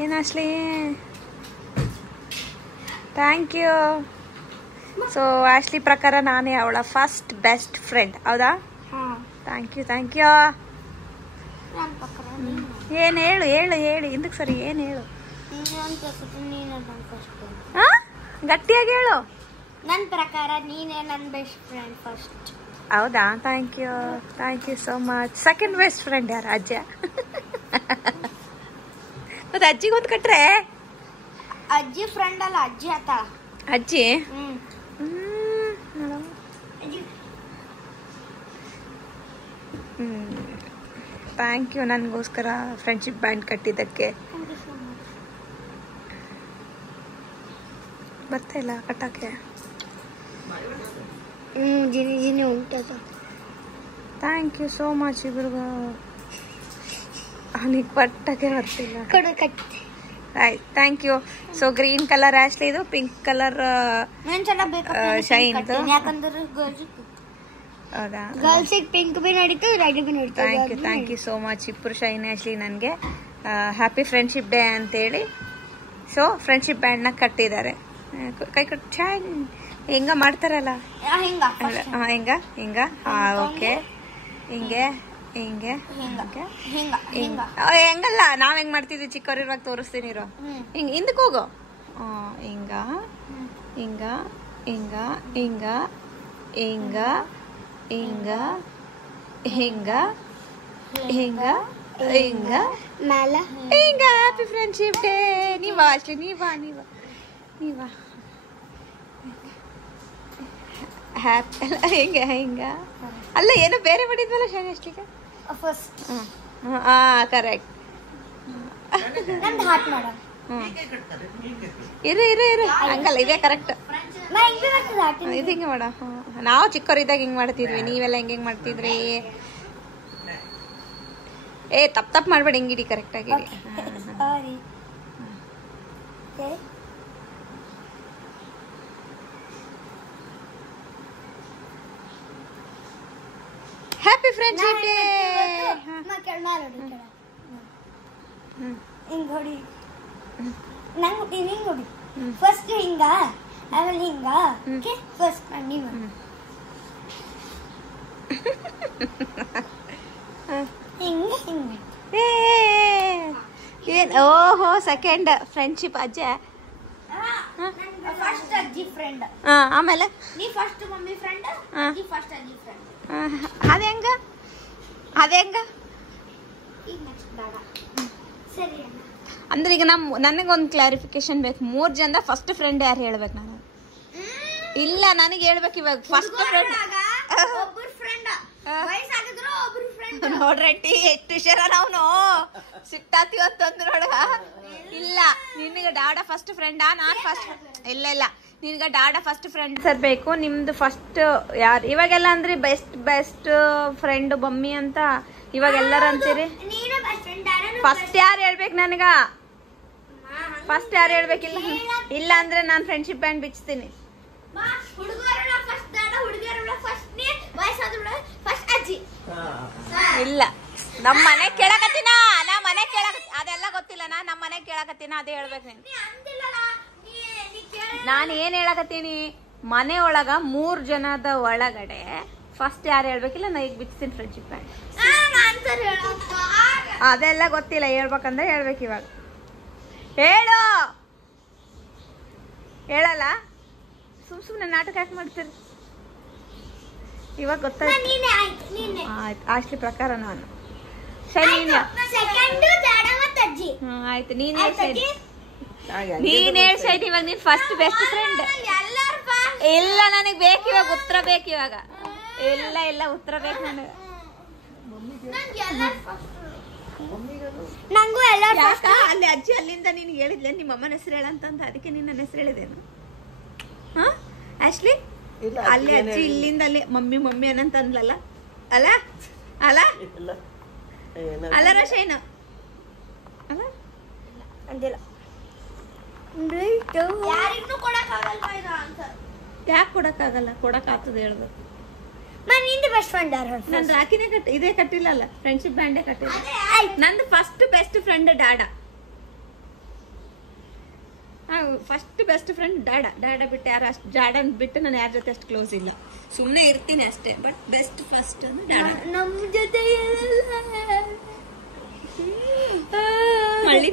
ಏನು Ashley thank you. So Ashley ಪ್ರಕಾರ ನಾನೇ ಅವಳ ಫಸ್ಟ್ ಬೆಸ್ಟ್ ಫ್ರೆಂಡ್, ಹೌದಾ? Thank you thank you. ಏನು ಹೇಳು ಹೇಳು ಹೇಳು ಹಿಂದಕ್ಕೆ ಸರಿ, ಏನು ಹೇಳು? ಗಟ್ಟಿಯಾಗಿ ಹೇಳು. ನನ್ನ ಪ್ರಕಾರ ನೀನೇ ನನ್ನ ಬೆಸ್ಟ್ ಫ್ರೆಂಡ್ ಫಸ್ಟ್. ಹೌದಾ? Thank you so much. Second best friend ಯಾರು? ಅಜ್ಜ. ಮತ್ತೆ ಅಜ್ಜಿಗೆ ಒಂದು ಕಟ್ರೆ? ಅಜ್ಜಿ ಫ್ರೆಂಡ್ ಅಲ್ಲ, ಅಜ್ಜಿ ಆತ. ಅಜ್ಜಿ? ಥ್ಯಾಂಕ್ ಯು ನನಗೋಸ್ಕರ ಫ್ರೆಂಡ್ಶಿಪ್ ಬ್ಯಾಂಡ್ ಕಟ್ಟಿದ್ದಕ್ಕೆ. ಬರ್ತಾ ಇಲ್ಲ ಕಟ್ಟಕ್ಕೆ. ಜಿನಿ ಉಂಟದ. ಥ್ಯಾಂಕ್ ಯು ಸೋ ಮಚ್ ಇಬ್ರಿಗೂ. ಅವನಿಗೆ ಕಟ್ಟಕ್ಕೆ ಬರ್ತಿಲ್ಲ. ಆಯ್ತು thank you. So green colour Ashley, ಇದು ಪಿಂಕ್ ಕಲರ್ ಶೈನ್. ಯಾಕಂದ್ರೆ ಹೌದಾ? ಗರ್ಲ್ಸಿಗೆ ಪಿಂಕ್ ಬಿ ನಡೀತು, ರೆಡ್ ಬಿ ನಡೀತು. Thank you so much. ಇಬ್ಬರು ಶೈನ್ ಆಶ್ಲಿ ನನಗೆ ಹ್ಯಾಪಿ ಫ್ರೆಂಡ್ಶಿಪ್ ಡೇ ಅಂತೇಳಿ ಸೊ ಫ್ರೆಂಡ್ಶಿಪ್ ಬ್ಯಾಂಡ್ನ ಕಟ್ಟಿದ್ದಾರೆ. ಕೈ ಕಟ್ ಶೈನ್ ಹಿಂಗ ಮಾಡ್ತಾರಲ್ಲ, ಹಿಂಗ ಹಿಂಗ. ಓಕೆ, ಹಿಂಗೆ ಹಿಂಗೆ ಹೆಂಗಲ್ಲ ನಾವ್ ಹೆಂಗ್ ಮಾಡ್ತಿದ್ವಿ ಚಿಕ್ಕವ್ರಿರುವಾಗ, ತೋರಿಸ್ತೀನಿ ಇರೋ. ಹಿಂಗ ಹಿಂದಕ್ಕೆ ಹೋಗು. ಹಿಂಗ ಹಿಂಗ ಹಿಂಗ ಹಿಂಗ ಹಿಂಗ ಹಿಂಗ ಹಿಂಗ ಹಿಂಗ ಹಿಂಗ ಮೇಲ ಹಿಂಗ. Happy friendship day. ನೀವಾ ಅಷ್ಟೇ, ನೀವಾ ಹ್ಯಾಪಿ ಹಿಂಗ ಹಿಂಗ ಅಲ್ಲ, ಏನೋ ಬೇರೆ ಮಾಡಿದ್ವಲ್ಲ ಶಾಲೆ ಅಷ್ಟೀಗ. First correct. ಇರು ಹಂಗಲ್ಲ, ಇದೇ ಕರೆಕ್ಟ್. ಇದು ಹಿಂಗೆ ಮಾಡ. ನಾವು ಚಿಕ್ಕವರಿದ್ದಾಗ ಹಿಂಗ್ ಮಾಡ್ತಿದ್ವಿ, ನೀವೆಲ್ಲ ಹೆಂಗ್ ಮಾಡ್ತಿದ್ರಿ? ತಪ್ಪು ಮಾಡ್ಬೇಡಿ, ಹಿಂಗಿಡಿ ಕರೆಕ್ಟ್ ಆಗಿ. Happy friendship day. ಹಿಂಗ್ ಹೊಡಿ, ನಂಗೆ ಹಿಂಗ್ ಹೊಡಿ. ಫಸ್ಟ್ ಹಿಂಗ, ಆಮೇಲೆ ಹಿಂಗ. ಫಸ್ಟ್ ನೀವು ಹಿಂಗ ಹಿಂಗ. ಏನ್? ಓಹೋ, ಸೆಕೆಂಡ್ ಫ್ರೆಂಡ್ಶಿಪ್ ಅಜ್ಜ. ಫಸ್ಟ್ ಅಜ್ಜಿ ಫ್ರೆಂಡ್, ಆಮೇಲೆ ನೀ ಫಸ್ಟ್ ಮಮ್ಮಿ ಫ್ರೆಂಡ್, ನೀ ಫಸ್ಟ್ ಅಜ್ಜಿ ಫ್ರೆಂಡ್. ಅದೇಂಗ? ಈಗ ನೆಕ್ಸ್ಟ್ ಬೇಡ. ಸರಿ ಅಂದ್ರೆ ಈಗ ನನಗೊಂದು ಕ್ಲಾರಿಫಿಕೇಶನ್ ಬೇಕು. 3 ಜನದ ಫಸ್ಟ್ ಫ್ರೆಂಡ್ ಯಾರು ಹೇಳ್ಬೇಕು? ನಾನು ಇಲ್ಲ, ನನಗೆ ಹೇಳ್ಬೇಕು ಇವಾಗ. ಫಸ್ಟ್ ಫ್ರೆಂಡ್ ಒಬ್ಬರು ಫ್ರೆಂಡ್, ವಯಸ್ಸಾಗಿದ್ರು ಒಬ್ಬರು ಫ್ರೆಂಡ್. ನೋಡ್ರೆಟ್ಟಿ ಎಷ್ಟು ಶರ ನಾವು ಸಿಕ್ತಾತೀವಿ ಅಂತಂದ್ರು ನೋಡುವ. ಇಲ್ಲ, ನಿನಗೆ ಡಾಡ ಫಸ್ಟ್ ಫ್ರೆಂಡಾ? ನಾನ್ ಫಸ್ಟ್ ಇಲ್ಲ, ನಿನ್ಗ ಡಾಡ ಫಸ್ಟ್ ಫ್ರೆಂಡ್ ಸರ್ ಬೇಕು. ನಿಮ್ದು ಫಸ್ಟ್ ಯಾರು? ಇವಾಗೆಲ್ಲ ಅಂದ್ರೆ ಬೆಸ್ಟ್ ಫ್ರೆಂಡ್ ಬಮ್ಮಿ ಅಂತ ಇವಾಗ ಎಲ್ಲರೂ ಅಂತೀರಿ. ಫಸ್ಟ್ ಯಾರು ಹೇಳ್ಬೇಕು ನನಗ? ಫಸ್ಟ್ ಯಾರು ಹೇಳ್ಬೇಕಿಲ್ಲ? ಇಲ್ಲ ಅಂದ್ರೆ ನಾನು ಫ್ರೆಂಡ್ಶಿಪ್ ಬ್ಯಾಂಡ್ ಬಿಚ್ತೀನಿ. ಇಲ್ಲ, ನಮ್ಮ ಮನೆ ಕೇಳಕತ್ತೀನ, ಅದೆಲ್ಲ ಗೊತ್ತಿಲ್ಲ. ನಮ್ಮ ಮನೆ ಕೇಳಕತ್ತೀನ, ಅದೇ ಹೇಳ್ಬೇಕು ನೀನು. ನಾನು ಏನ್ ಹೇಳಕತ್ತೀನಿ, ಮನೆ ಒಳಗ 3 ಜನದ ಒಳಗಡೆ ಫಸ್ಟ್ ಯಾರು ಹೇಳ್ಬೇಕಿಲ್ಲ, ನಾ ಈಗ ಬಿಚ್ತೀನಿ ಫ್ರೆಂಡ್ಶಿಪ್ ಬ್ಯಾಂಡ್. ಅದೆಲ್ಲ ಗೊತ್ತಿಲ್ಲ, ಹೇಳ್ಬೇಕಂದ್ರೆ ಹೇಳ್ಬೇಕು. ಇವಾಗ ಹೇಳು. ಹೇಳಲ್ಲ, ಸುಮ್ನೆ ನಾಟಕ ಯಾಕೆ ಮಾಡ್ತೀರಿ? ಇವಾಗ ಗೊತ್ತಾಯ್ತು. ಆಯ್ತು, ಆಶ್ಲಿ ಪ್ರಕಾರ ನಾನು ಆಯ್ತು. ನೀನ್ ಹೇಳಿ ಶೈನಿ, ಇವಾಗ ನೀನ್ ಫಸ್ಟ್ ಬೆಸ್ಟ್ ಫ್ರೆಂಡ್. ಇಲ್ಲ, ನನಗೆ ಬೇಕು ಇವಾಗ, ಉತ್ತರ ಬೇಕು ಇವಾಗ. ಇಲ್ಲ ಉತ್ತರ ಬೇಕು ನನಗೆ. ಅಲ್ಲಿ ಅಜ್ಜಿ ಅಲ್ಲಿಂದ ನೀನ್ ಹೇಳಿದ್ಲೆ ನಿಮ್ಮ ಅಮ್ಮನ ಹೆಸರು ಹೇಳಂತಂದ, ಅದಕ್ಕೆ ನೀನ್ ನನ್ನ ಹೆಸರು ಹೇಳಿದೇನು? ಆಶ್ಲಿ, ಅಲ್ಲಿ ಅಜ್ಜಿ ಇಲ್ಲಿಂದ ಅಲ್ಲಿ ಮಮ್ಮಿ ಅನ್ನಂತ ಅಂದ್ಲಲ್ಲ, ಅಲ್ಲ ಅಲ್ಲ ಅಲ್ಲ ರೋಷೇನು ಅಲ್ಲ ಅಂದಿಲ್ಲ. ಯಾಕೆ ಕೊಡಕ್ಕಾಗಲ್ಲ? ಕೊಡಕ್ಕಾಗ್ತದೆ ಹೇಳ್ಬೇಕು. ನಿಂದು ಬೆಸ್ಟ್ ಫ್ರೆಂಡ್ ಯಾರು? ನಂದು ರಾಕಿನೇ ಇದೇ ಕಟ್ಟಿಲ್ಲಲ್ಲ, ಫ್ರೆಂಡ್ಶಿಪ್ ಬ್ಯಾಂಡೇ ಕಟ್ಟಿಲ್ಲ. ನಂದು ಫಸ್ಟ್ ಬೆಸ್ಟ್ ಫ್ರೆಂಡ್ ಡಾಡಾ. ಫಸ್ಟ್ ಬೆಸ್ಟ್ ಫ್ರೆಂಡ್ ಡಾಡ ಬಿಟ್ಟು ಯಾರು ಅಷ್ಟು ಡಾಡನ್ ಬಿಟ್ಟು ನಾನು ಯಾರ ಜೊತೆ ಅಷ್ಟು ಕ್ಲೋಸ್ ಇಲ್ಲ. ಸುಮ್ಮನೆ ಇರ್ತೀನಿ ಅಷ್ಟೇ, ಬಟ್ ಬೆಸ್ಟ್ ಫಸ್ಟ್ ಅಂದ್ರೆ ಡಾಡ. ನಮ್ಮ ಜೊತೆ ಮಳ್ಳಿ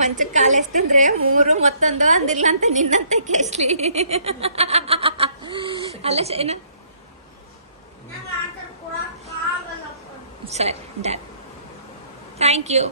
ಮಂಚದ ಕಾಲು ಎಷ್ಟಂದ್ರೆ 3 ಮತ್ತೊಂದು ಅಂದಿಲ್ಲ ಅಂತ ನಿನ್ನಂತ ಕೇಸ್ಲಿ ಅಲ್ಲ ಶೈನ. ಸರಿ ಡನ್, ಥ್ಯಾಂಕ್ ಯು.